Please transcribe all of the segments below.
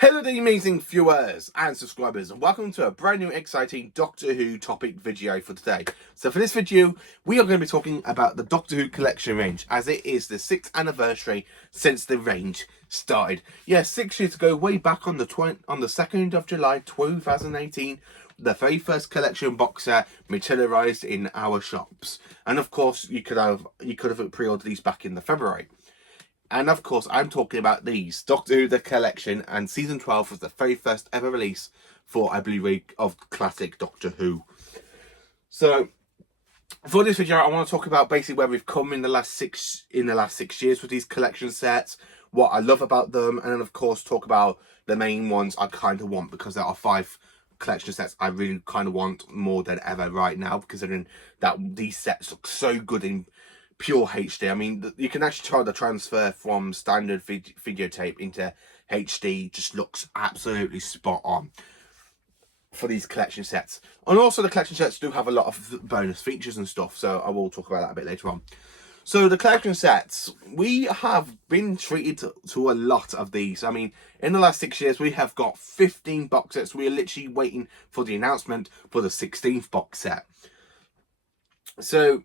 Hello there, amazing viewers and subscribers, and welcome to a brand new exciting Doctor Who topic video for today. So for this video, we are going to be talking about the Doctor Who collection range, as it is the 6th anniversary since the range started. Yeah, 6 years ago, way back on the 2nd of July 2018, the very first collection box set materialised in our shops. And of course, you could have pre-ordered these back in the February. And of course, I'm talking about these. Doctor Who The Collection, and Season 12 was the very first ever release for a Blu-ray of classic Doctor Who. So, for this video, I want to talk about basically where we've come in the last 6 years with these collection sets, what I love about them, and then of course talk about the main ones I kind of want, because there are 5 collection sets I really kind of want more than ever right now, considering that these sets look so good in pure HD. I mean, you can actually try the transfer from standard videotape into HD. Just looks absolutely spot on for these collection sets. And also the collection sets do have a lot of bonus features and stuff, so I will talk about that a bit later on. So the collection sets, we have been treated to a lot of these. I mean, in the last 6 years, we have got 15 box sets. We are literally waiting for the announcement for the 16th box set. So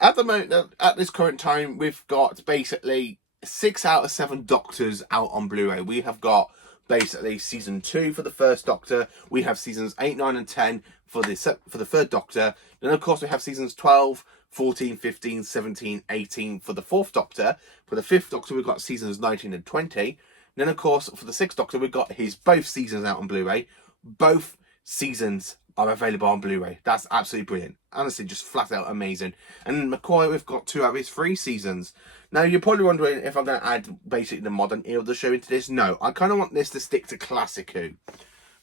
at the moment, at this current time, we've got basically 6 out of 7 Doctors out on Blu-ray. We have got basically Season 2 for the first Doctor. We have Seasons 8, 9 and 10 for the third Doctor. Then, of course, we have Seasons 12, 14, 15, 17, 18 for the fourth Doctor. For the fifth Doctor, we've got Seasons 19 and 20. Then, of course, for the sixth Doctor, we've got both seasons out on Blu-ray. Both seasons are available on Blu-ray. That's absolutely brilliant. Honestly, just flat out amazing. And McCoy, we've got 2 out of his 3 seasons. Now, you're probably wondering if I'm going to add basically the modern era of the show into this. No, I kind of want this to stick to classic Who,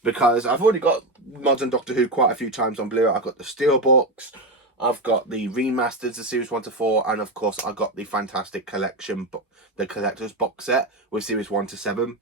because I've already got modern Doctor Who quite a few times on Blu-ray. I've got the Steelbooks, I've got the remasters of Series 1 to 4, and of course I've got the fantastic collection, the collector's box set with Series 1 to 7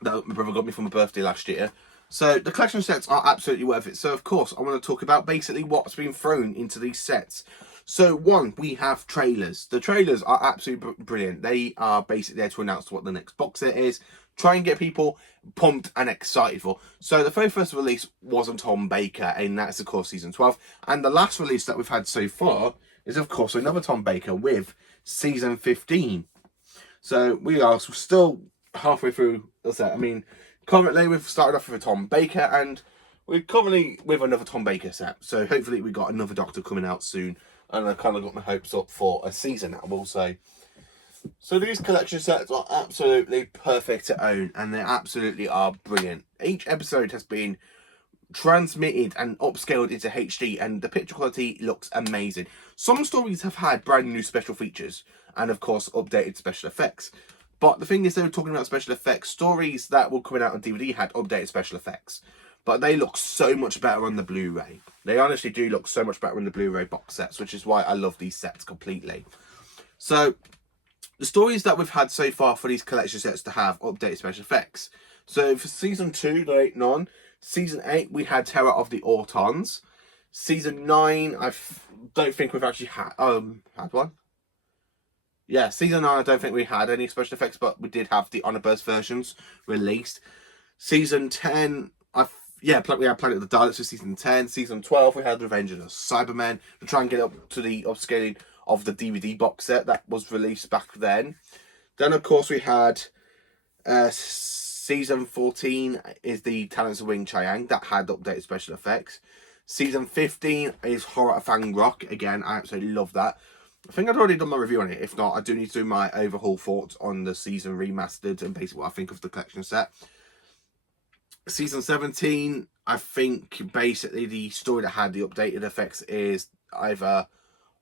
that my brother got me for my birthday last year. So the collection sets are absolutely worth it. So of course I want to talk about basically what's been thrown into these sets. So one, we have trailers. The trailers are absolutely brilliant. They are basically there to announce what the next box set is, try and get people pumped and excited for. So the very first release was on Tom Baker, and that's of course Season 12. And the last release that we've had so far is of course another Tom Baker with Season 15. So we are still halfway through the set. I mean, currently we've started off with a Tom Baker, and we're currently with another Tom Baker set. So hopefully we got another Doctor coming out soon, and I kind of got my hopes up for a season, I will say. So these collection sets are absolutely perfect to own, and they absolutely are brilliant. Each episode has been transmitted and upscaled into HD, and the picture quality looks amazing. Some stories have had brand new special features and of course updated special effects. But the thing is, they were talking about special effects. Stories that were coming out on DVD had updated special effects, but they look so much better on the Blu-ray. They honestly do look so much better on the Blu-ray box sets, which is why I love these sets completely. So the stories that we've had so far for these collection sets to have updated special effects. So for Season 2, the 8 non. Season 8, we had Terror of the Autons. Season 9, I don't think we've actually had one. Yeah, Season 9, I don't think we had any special effects, but we did have the Honor Burst versions released. Season 10, we had Planet of the Daleks for Season 10. Season 12, we had Revenge of the Cybermen to try and get up to the upscaling of the DVD box set that was released back then. Then, of course, we had Season 14 is the Talents of Wing Chiang that had updated special effects. Season 15 is Horror of Fang Rock. Again, I absolutely love that. I think I'd already done my review on it. If not, I do need to do my overhaul thoughts on the season remastered and basically what I think of the collection set. Season 17, I think basically the story that had the updated effects is either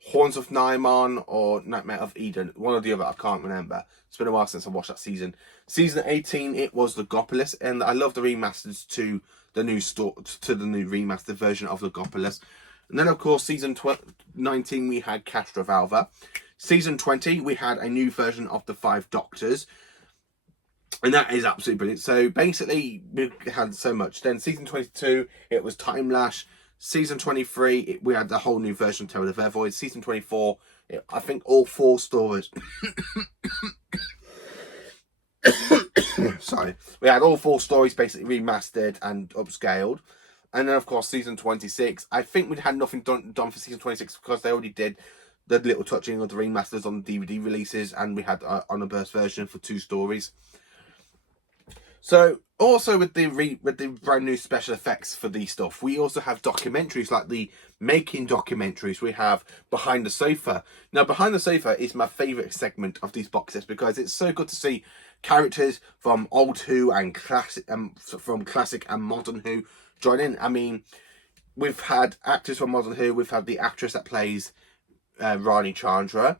Horns of Naimon or Nightmare of Eden. One or the other, I can't remember. It's been a while since I watched that season. Season 18, it was Logopolis, and I love the remasters to the new remastered version of Logopolis. And then, of course, Season 19, we had Castrovalva. Season 20, we had a new version of the 5 Doctors. And that is absolutely brilliant. So, basically, we had so much. Then, Season 22, it was Time Lash. Season 23, we had the whole new version of Terror of the Vervoid. Season 24, I think all 4 stories... sorry, we had all 4 stories basically remastered and upscaled. And then, of course, season 26. I think we'd had nothing done for season 26 because they already did the little touching of the remasters on the DVD releases, and we had on a burst version for 2 stories. So, also with the brand new special effects for these stuff, we also have documentaries like the making documentaries. We have Behind the Sofa. Now, Behind the Sofa is my favourite segment of these box sets because it's so good to see characters from old Who and classic, from classic and modern Who join in. I mean, we've had actors from modern Who. We've had the actress that plays Rani Chandra,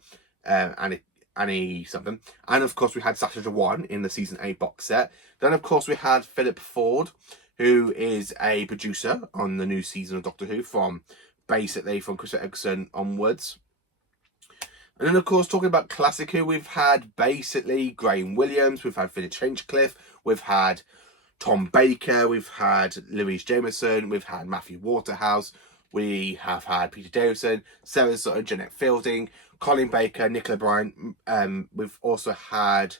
Annie something, and of course we had Sacha Dhawan in the season 8 box set. Then of course we had Philip Ford, who is a producer on the new season of Doctor Who from Chris Eccleston onwards. And then of course, talking about classic Who, we've had basically Graham Williams, we've had Philip Hinchcliffe, we've had Tom Baker, we've had Louise Jameson, we've had Matthew Waterhouse, we have had Peter Davison, Sarah Sutton, Jeanette Fielding, Colin Baker, Nicola Bryant. We've also had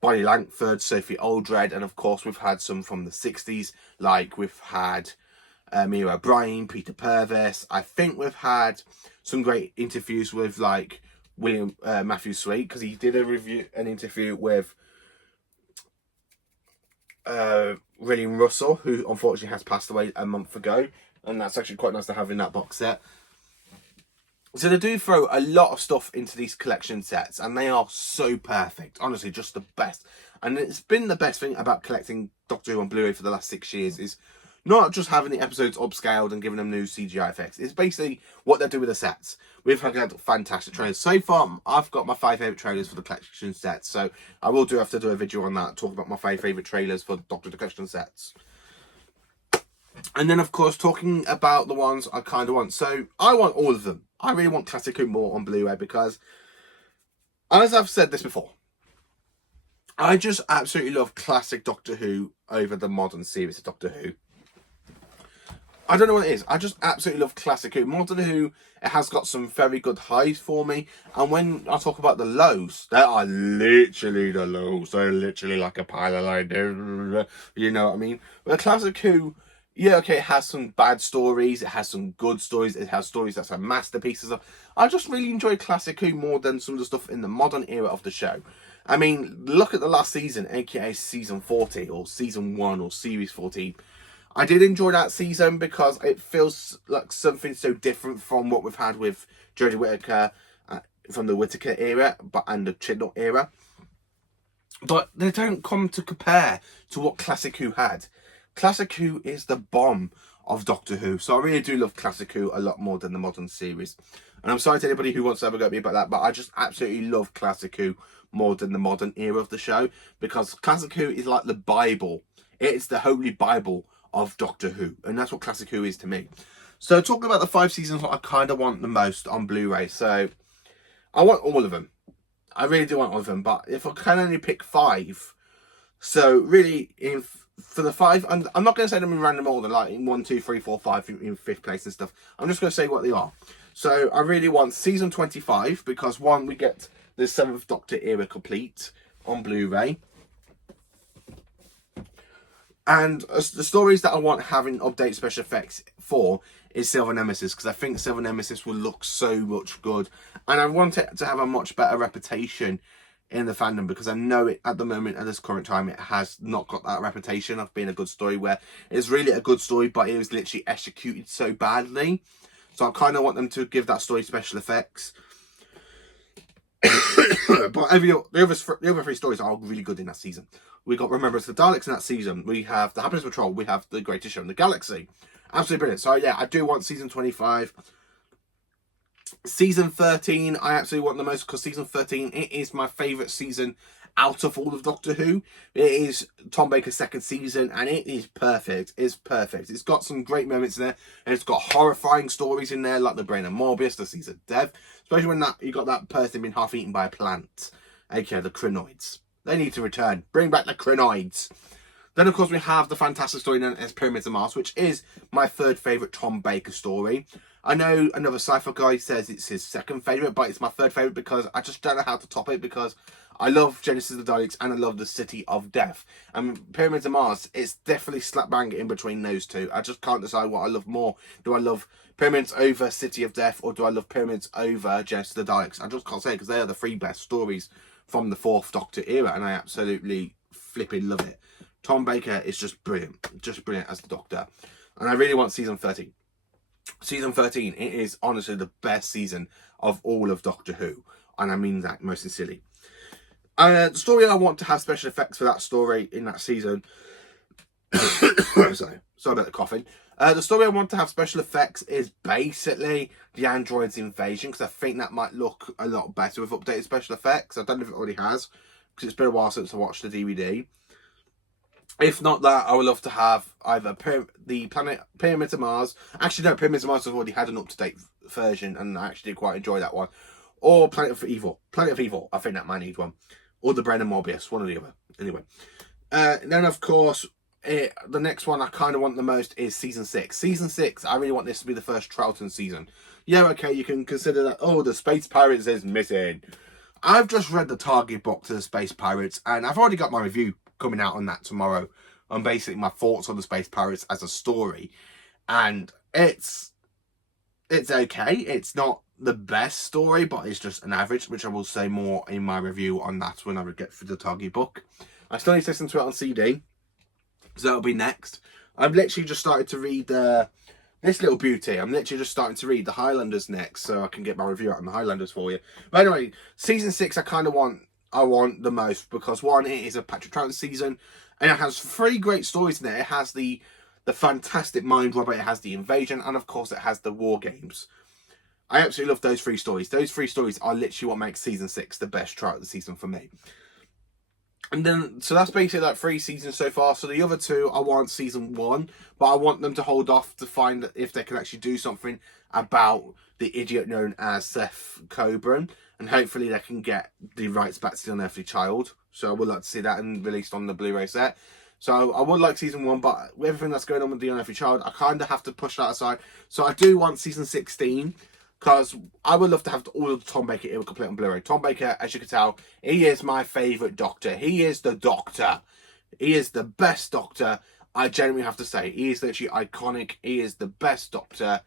Bonnie Langford, Sophie Aldred, and of course we've had some from the 60s, like we've had Mira O'Brien, Peter Purves. I think we've had some great interviews with like Matthew Sweet, because he did an interview with William Russell, who unfortunately has passed away a month ago, and that's actually quite nice to have in that box set. So they do throw a lot of stuff into these collection sets, and they are so perfect. Honestly, just the best. And it's been the best thing about collecting Doctor Who on Blu-ray for the last 6 years, is not just having the episodes upscaled and giving them new CGI effects. It's basically what they do with the sets. We've had fantastic trailers. So far, I've got my 5 favourite trailers for the collection sets. So I will have to do a video on that, talk about my 5 favourite trailers for Doctor Who collection sets. And then, of course, talking about the ones I kind of want. So I want all of them. I really want Classic Who more on Blu-ray because, as I've said this before, I just absolutely love classic Doctor Who over the modern series of Doctor Who. I don't know what it is. I just absolutely love Classic Who. Modern Who, it has got some very good highs for me. And when I talk about the lows, they are literally the lows. They're literally like a pile of like, you know what I mean? But Classic Who, yeah, okay, it has some bad stories. It has some good stories. It has stories that's a masterpieces of. I just really enjoy Classic Who more than some of the stuff in the modern era of the show. I mean, look at the last season, aka season 40 or season 1 or series 14. I did enjoy that season because it feels like something so different from what we've had with Jodie Whittaker from the Whittaker era and the Chibnall era. But they don't come to compare to what Classic Who had. Classic Who is the bomb of Doctor Who. So I really do love Classic Who a lot more than the modern series. And I'm sorry to anybody who wants to ever go at me about that, but I just absolutely love Classic Who more than the modern era of the show. Because Classic Who is like the Bible. It's the holy Bible of Doctor Who. And that's what Classic Who is to me. So talking about the 5 seasons I kind of want the most on Blu-ray. So I want all of them. I really do want all of them. But if I can only pick 5. So really, for the 5, I'm not going to say them in random order, like in 1, 2, 3, 4, 5 in 5th place and stuff. I'm just going to say what they are. So I really want season 25 because 1, we get the 7th Doctor era complete on Blu-ray. And the stories that I want having update special effects for is Silver Nemesis, because I think Silver Nemesis will look so much good. And I want it to have a much better reputation in the fandom, because I know it at the moment, at this current time, it has not got that reputation of being a good story, where it's really a good story, but it was literally executed so badly. So I kind of want them to give that story special effects. But the other 3 stories are all really good in that season. We got Remembrance of the Daleks in that season. We have the Happiness Patrol. We have The Greatest Show in the Galaxy. Absolutely brilliant. So yeah, I do want season 25. Season 13, I absolutely want the most, because season 13, it is my favourite season out of all of Doctor Who. It is Tom Baker's 2nd season, and it is perfect. It's perfect. It's got some great moments in there, and it's got horrifying stories in there, like the Brain of Morbius, the Seas of Death, especially when you got that person being half eaten by a plant, aka the Krynoids. They need to return. Bring back the Krynoids. Then, of course, we have the fantastic story known as Pyramids of Mars, which is my 3rd favourite Tom Baker story. I know another sci-fi guy says it's his 2nd favourite, but it's my 3rd favourite because I just don't know how to top it, because I love Genesis of the Daleks and I love the City of Death. And Pyramids of Mars, it's definitely slap bang in between those two. I just can't decide what I love more. Do I love Pyramids over City of Death, or do I love Pyramids over Genesis of the Daleks? I just can't say, because they are the three best stories from the Fourth Doctor era, and I absolutely flipping love it. Tom Baker is just brilliant as the Doctor. And I really want season 13. Season 13, it is honestly the best season of all of Doctor Who. And I mean that most sincerely. The story I want to have special effects for that story in that season. Sorry about the coughing. The story I want to have special effects is basically the androids invasion, because I think that might look a lot better with updated special effects. I don't know if it already has, because it's been a while since I watched the DVD. If not that, I would love to have either the Pyramids of Mars. Actually, no, Pyramids of Mars has already had an up-to-date version, and I actually did quite enjoy that one. Or Planet of Evil. Planet of Evil, I think that might need one. Or the Brennan Morbius, one or the other. Anyway. Then, of course, the next one I kind of want the most is Season 6. Season 6, I really want this to be the first Troughton season. Yeah, okay, you can consider that, oh, the Space Pirates is missing. I've just read the target book to the Space Pirates, and I've already got my review coming out on that tomorrow, on basically my thoughts on the Space Pirates as a story. And it's okay. It's not the best story, but it's just an average, which I will say more in my review on that when I get through the target book. I still need to listen to it on CD, so that'll be next. I've literally just started to read this little beauty. I'm literally just starting to read the Highlanders next, so I can get my review out on the Highlanders for you. But anyway, season 6 I want the most, because one, it is a Patrick Troughton season, and it has 3 great stories in there. It has the fantastic mind robber, it has the invasion, and of course it has the war games. I absolutely love those 3 stories. Those 3 stories are literally what makes season 6 the best Troughton season for me. And then, so that's basically like 3 seasons so far. So the other 2, I want season 1, but I want them to hold off to find if they can actually do something about the idiot known as Seth Coburn, and hopefully they can get the rights back to the Unearthly Child. So I would like to see that and released on the Blu-ray set. So I would like season 1, but with everything that's going on with the Unearthly Child, I kind of have to push that aside. So I do want season 16, because I would love to have all of the Tom Baker era complete on Blu-ray. Tom Baker, as you can tell, he is my favourite Doctor. He is the Doctor. He is the best Doctor. I genuinely have to say, he is literally iconic. He is the best Doctor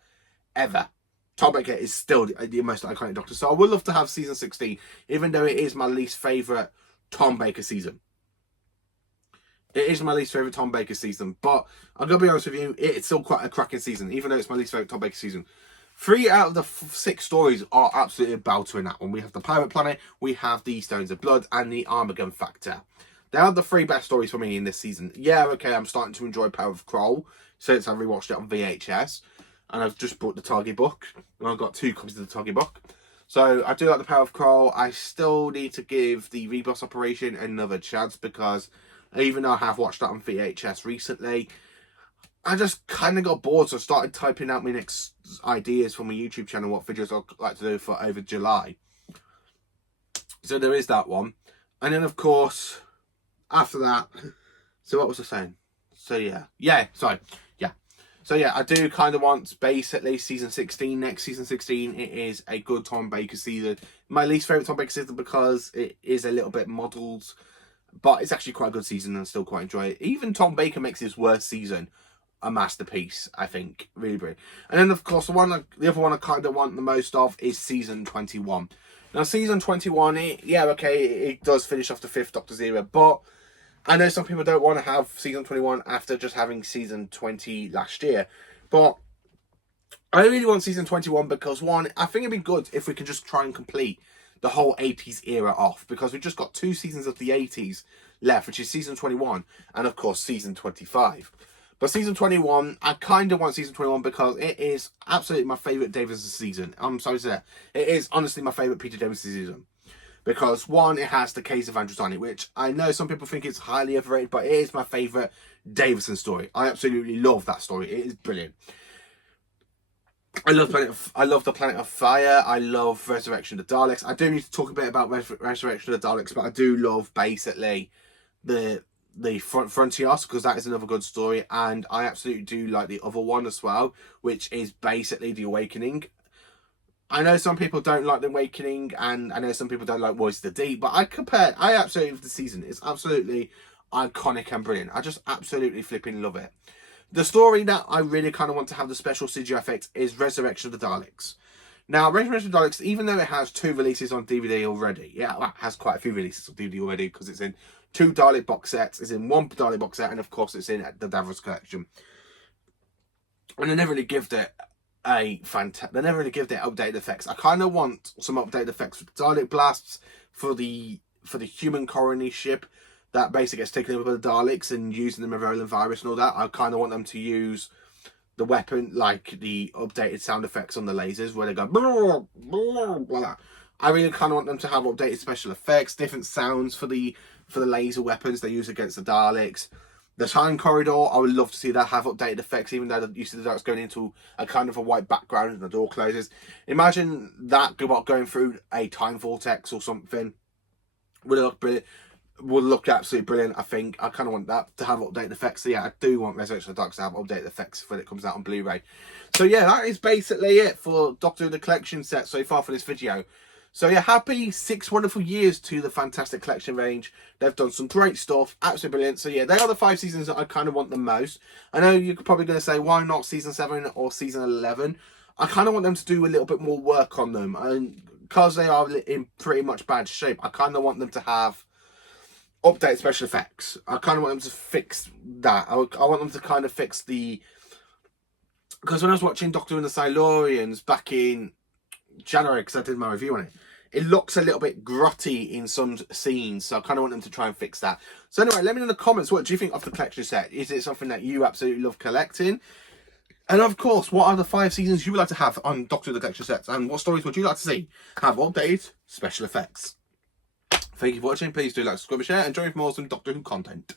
ever. Tom Baker is still the most iconic Doctor. So I would love to have season 16, even though it is my least favourite Tom Baker season. It is my least favourite Tom Baker season, but I'm going to be honest with you, it's still quite a cracking season, even though it's my least favourite Tom Baker season. 3 out of the 6 stories are absolutely a belter in that one. We have the Pirate Planet, we have the Stones of Blood, and the Armageddon Factor. They are the 3 best stories for me in this season. Yeah, okay, I'm starting to enjoy Power of Kroll since I rewatched it on VHS. And I've just bought the Target book. And I've got 2 copies of the Target book. So I do like the Power of Kroll. I still need to give the Rebus Operation another chance, because even though I have watched that on VHS recently, I just kind of got bored, so I started typing out my next ideas for my YouTube channel, what videos I'd like to do for over July. So there is that one. And then, of course, after that, so what was I saying? So yeah, I do kind of want basically season 16. Next season 16, it is a good Tom Baker season. My least favourite Tom Baker season, because it is a little bit modelled, but it's actually quite a good season and I still quite enjoy it. Even Tom Baker makes his worst season a masterpiece, I think. Really brilliant. And then, of course, the other one I kind of want the most of is season 21. Now, season 21, it does finish off the 5th Doctor's era, but I know some people don't want to have season 21 after just having season 20 last year. But I really want season 21 because, one, I think it'd be good if we could just try and complete the whole 80s era off, because we've just got 2 seasons of the 80s left, which is season 21 and, of course, season 25. But season 21, I kind of want season 21 because it is absolutely my favourite Davison season. I'm sorry to say that. It is honestly my favourite Peter Davison season. Because, one, it has the case of Androzani, which I know some people think it's highly overrated, but it is my favourite Davison story. I absolutely love that story. It is brilliant. I love the Planet of Fire. I love Resurrection of the Daleks. I do need to talk a bit about Resurrection of the Daleks, but I do love basically the Frontios, because that is another good story, and I absolutely do like the other one as well, which is basically The Awakening. I know some people don't like The Awakening, and I know some people don't like Voice of the Deep, but I absolutely love the season. It's absolutely iconic and brilliant. I just absolutely flipping love it. The story that I really kind of want to have the special CGI effect is Resurrection of the Daleks. Now, Resurrection of the Daleks, even though it has 2 releases on DVD already, yeah, well, it has quite a few releases on DVD already because it's in 2 Dalek box sets, it's in 1 Dalek box set, and of course it's in the Davros collection. And they never really give it updated effects. I kind of want some updated effects for the Dalek blasts, for the human colony ship that basically gets taken over by the Daleks and using the Marolan virus and all that. I kind of want them to use the weapon, like the updated sound effects on the lasers where they go blah, blah, blah. I really kind of want them to have updated special effects, different sounds for the laser weapons they use against the Daleks. The time corridor, I would love to see that have updated effects, even though you see the Daleks going into a kind of a white background and the door closes. Imagine that going through a time vortex or something. Would look brilliant. Would look absolutely brilliant, I think. I kind of want that to have updated effects. So yeah, I do want Resurrection of the Daleks to have updated effects when it comes out on Blu-ray. So yeah, that is basically it for Doctor Who the Collection set so far for this video. So yeah, happy 6 wonderful years to the Fantastic Collection range. They've done some great stuff, absolutely brilliant. So yeah, they are the 5 seasons that I kind of want the most. I know you're probably going to say, why not season 7 or season 11? I kind of want them to do a little bit more work on them. And because they are in pretty much bad shape, I kind of want them to have updated special effects. I kind of want them to fix that. I want them to kind of fix the... Because when I was watching Doctor Who and the Silurians back in January, because I did my review on it, it looks a little bit grotty in some scenes, so I kind of want them to try and fix that. So anyway, let me know in the comments, what do you think of the collection set? Is it something that you absolutely love collecting? And of course, what are the 5 seasons you would like to have on Doctor Who the Collection sets? And what stories would you like to see have updated special effects? Thank you for watching. Please do like, subscribe, and share, and join for more awesome Doctor Who content.